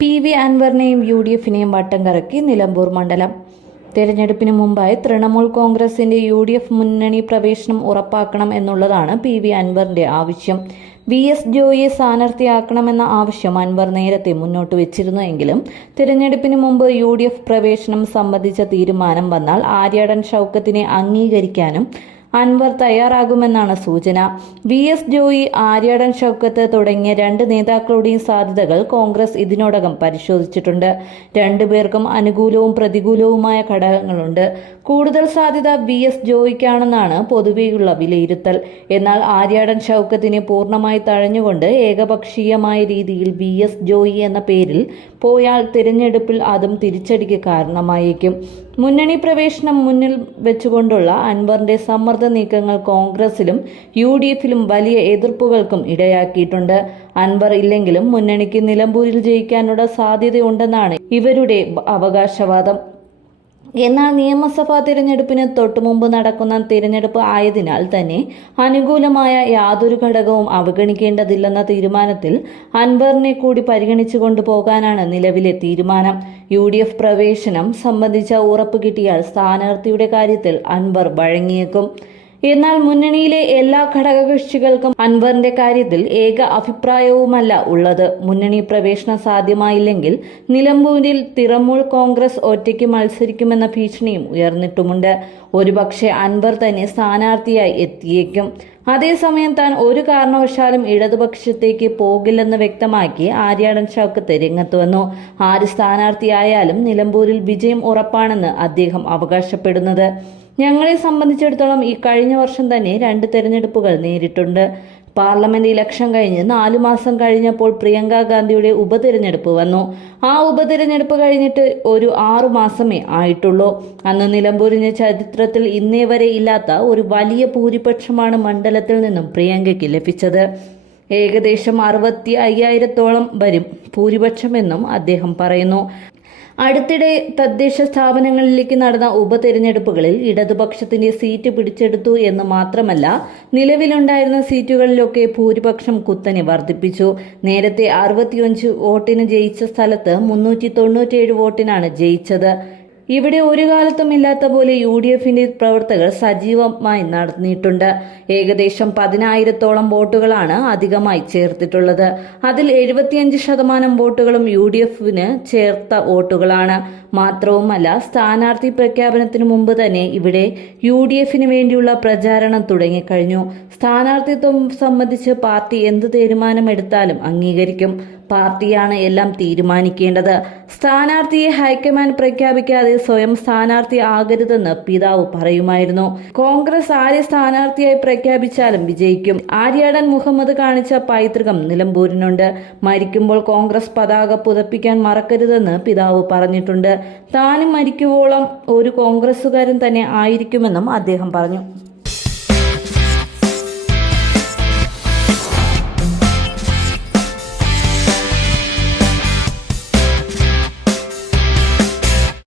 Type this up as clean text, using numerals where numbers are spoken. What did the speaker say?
PV അൻവറിനെയും UDFിനെയും വട്ടം കറക്കി നിലമ്പൂർ മണ്ഡലം. തെരഞ്ഞെടുപ്പിന് മുമ്പായി തൃണമൂൽ കോൺഗ്രസിന്റെ UDF മുന്നണി പ്രവേശനം ഉറപ്പാക്കണം എന്നുള്ളതാണ് PV അൻവറിന്റെ ആവശ്യം. VS ജോയിയെ സ്ഥാനാർത്ഥിയാക്കണമെന്ന ആവശ്യം അൻവർ നേരത്തെ മുന്നോട്ട് വെച്ചിരുന്നുവെങ്കിലും തെരഞ്ഞെടുപ്പിന് മുമ്പ് UDF പ്രവേശനം സംബന്ധിച്ച തീരുമാനം വന്നാൽ ആര്യാടൻ ഷൗക്കത്തിനെ അംഗീകരിക്കാനും അൻവർ തയ്യാറാകുമെന്നാണ് സൂചന. VS ജോയി, ആര്യാടൻ ഷൗക്കത്ത് തുടങ്ങിയ രണ്ട് നേതാക്കളുടെയും സാധ്യതകൾ കോൺഗ്രസ് ഇതിനോടകം പരിശോധിച്ചിട്ടുണ്ട്. രണ്ടുപേർക്കും അനുകൂലവും പ്രതികൂലവുമായ ഘടകങ്ങളുണ്ട്. കൂടുതൽ സാധ്യത VS ജോയിക്കാണെന്നാണ് പൊതുവെയുള്ള വിലയിരുത്തൽ. എന്നാൽ ആര്യാടൻ ഷൗക്കത്തിനെ പൂർണ്ണമായി തഴഞ്ഞുകൊണ്ട് ഏകപക്ഷീയമായ രീതിയിൽ VS ജോയി എന്ന പേരിൽ പോയാൽ തിരഞ്ഞെടുപ്പിൽ അതും തിരിച്ചടിക്ക് കാരണമായേക്കും. മുന്നണി പ്രവേശനം മുന്നിൽ വെച്ചുകൊണ്ടുള്ള അൻവറിന്റെ സമ്മർദ്ദ നീക്കങ്ങൾ കോൺഗ്രസിലും UDFിലും വലിയ എതിർപ്പുകൾക്കും ഇടയാക്കിയിട്ടുണ്ട്. അൻവർ ഇല്ലെങ്കിലും മുന്നണിക്ക് നിലമ്പൂരിൽ ജയിക്കാനുള്ള സാധ്യതയുണ്ടെന്നാണ് ഇവരുടെ അവകാശവാദം. എന്നാൽ നിയമസഭാ തിരഞ്ഞെടുപ്പിന് തൊട്ടുമുമ്പ് നടക്കുന്ന തിരഞ്ഞെടുപ്പ് ആയതിനാൽ തന്നെ അനുകൂലമായ യാതൊരു ഘടകവും അവഗണിക്കേണ്ടതില്ലെന്ന തീരുമാനത്തിൽ അൻവറിനെ കൂടി പരിഗണിച്ചു കൊണ്ടുപോകാനാണ് നിലവിലെ തീരുമാനം. UDF പ്രവേശനം സംബന്ധിച്ച ഉറപ്പ് കിട്ടിയാൽ സ്ഥാനാർത്ഥിയുടെ കാര്യത്തിൽ അൻവർ വഴങ്ങിയേക്കും. എന്നാൽ മുന്നണിയിലെ എല്ലാ ഘടകകക്ഷികൾക്കും അൻവറിന്റെ കാര്യത്തിൽ ഏക അഭിപ്രായവുമല്ല ഉള്ളത്. മുന്നണി പ്രവേശനം സാധ്യമായില്ലെങ്കിൽ നിലമ്പൂരിൽ തൃണമൂൽ കോൺഗ്രസ് ഒറ്റയ്ക്ക് മത്സരിക്കുമെന്ന ഭീഷണിയും ഉയർന്നിട്ടുമുണ്ട്. ഒരുപക്ഷെ അൻവർ തന്നെ സ്ഥാനാർത്ഥിയായി എത്തിയേക്കും. അതേസമയം താൻ ഒരു കാരണവശാലും ഇടതുപക്ഷത്തേക്ക് പോകില്ലെന്ന് വ്യക്തമാക്കി ആര്യാടൻ ഷൗക്കത്ത് രംഗത്ത് വന്നു. ആര് സ്ഥാനാർത്ഥിയായാലും നിലമ്പൂരിൽ വിജയം ഉറപ്പാണെന്ന് അദ്ദേഹം അവകാശപ്പെടുന്നത്. ഞങ്ങളെ സംബന്ധിച്ചിടത്തോളം ഈ കഴിഞ്ഞ വർഷം തന്നെ 2 തെരഞ്ഞെടുപ്പുകൾ നേരിട്ടുണ്ട്. പാർലമെന്റ് ഇലക്ഷൻ കഴിഞ്ഞ് 4 മാസം കഴിഞ്ഞപ്പോൾ പ്രിയങ്ക ഗാന്ധിയുടെ ഉപതെരഞ്ഞെടുപ്പ് വന്നു. ആ ഉപതെരഞ്ഞെടുപ്പ് കഴിഞ്ഞിട്ട് ഒരു 6 മാസമേ ആയിട്ടുള്ളൂ. അന്ന് നിലമ്പൂരിന് ചരിത്രത്തിൽ ഇന്നേ വരെ ഇല്ലാത്ത ഒരു വലിയ ഭൂരിപക്ഷമാണ് മണ്ഡലത്തിൽ നിന്നും പ്രിയങ്കയ്ക്ക് ലഭിച്ചത്. ഏകദേശം 65,000-ഓളം വരും ഭൂരിപക്ഷമെന്നും അദ്ദേഹം പറയുന്നു. അടുത്തിടെ തദ്ദേശ സ്ഥാപനങ്ങളിലേക്ക് നടന്ന ഉപതെരഞ്ഞെടുപ്പുകളിൽ ഇടതുപക്ഷത്തിന്റെ സീറ്റ് പിടിച്ചെടുത്തു എന്ന് മാത്രമല്ല, നിലവിലുണ്ടായിരുന്ന സീറ്റുകളിലൊക്കെ ഭൂരിപക്ഷം കുത്തനെ വർദ്ധിപ്പിച്ചു. നേരത്തെ 65 വോട്ടിന് ജയിച്ച സ്ഥലത്ത് 397 വോട്ടിനാണ് ജയിച്ചത്. ഇവിടെ ഒരു കാലത്തും ഇല്ലാത്ത പോലെ UDFിന്റെ പ്രവർത്തകർ സജീവമായി നടന്നിട്ടുണ്ട്. ഏകദേശം 10,000-ഓളം വോട്ടുകളാണ് അധികമായി ചേർത്തിട്ടുള്ളത്. അതിൽ 75% വോട്ടുകളും UDFിന് ചേർത്ത വോട്ടുകളാണ്. മാത്രവുമല്ല, സ്ഥാനാർത്ഥി പ്രഖ്യാപനത്തിന് മുമ്പ് തന്നെ ഇവിടെ UDFിന് വേണ്ടിയുള്ള പ്രചാരണം തുടങ്ങിക്കഴിഞ്ഞു. സ്ഥാനാർത്ഥിത്വം സംബന്ധിച്ച് പാർട്ടി എന്ത് തീരുമാനമെടുത്താലും അംഗീകരിക്കും. പാർട്ടിയാണ് എല്ലാം തീരുമാനിക്കേണ്ടത്. സ്ഥാനാർത്ഥിയെ ഹൈക്കമാൻഡ് പ്രഖ്യാപിക്കാതെ സ്വയം സ്ഥാനാർത്ഥി ആകരുതെന്ന് പിതാവ് പറയുമായിരുന്നു. കോൺഗ്രസ് ആരെ സ്ഥാനാർത്ഥിയായി പ്രഖ്യാപിച്ചാലും വിജയിക്കും. ആര്യാടൻ മുഹമ്മദ് കാണിച്ച പൈതൃകം നിലമ്പൂരിനുണ്ട്. മരിക്കുമ്പോൾ കോൺഗ്രസ് പതാക പുതപ്പിക്കാൻ മറക്കരുതെന്ന് പിതാവ് പറഞ്ഞിട്ടുണ്ട്. താനും മരിക്കുവോളം ഒരു കോൺഗ്രസുകാരൻ തന്നെ ആയിരിക്കുമെന്നും അദ്ദേഹം പറഞ്ഞു.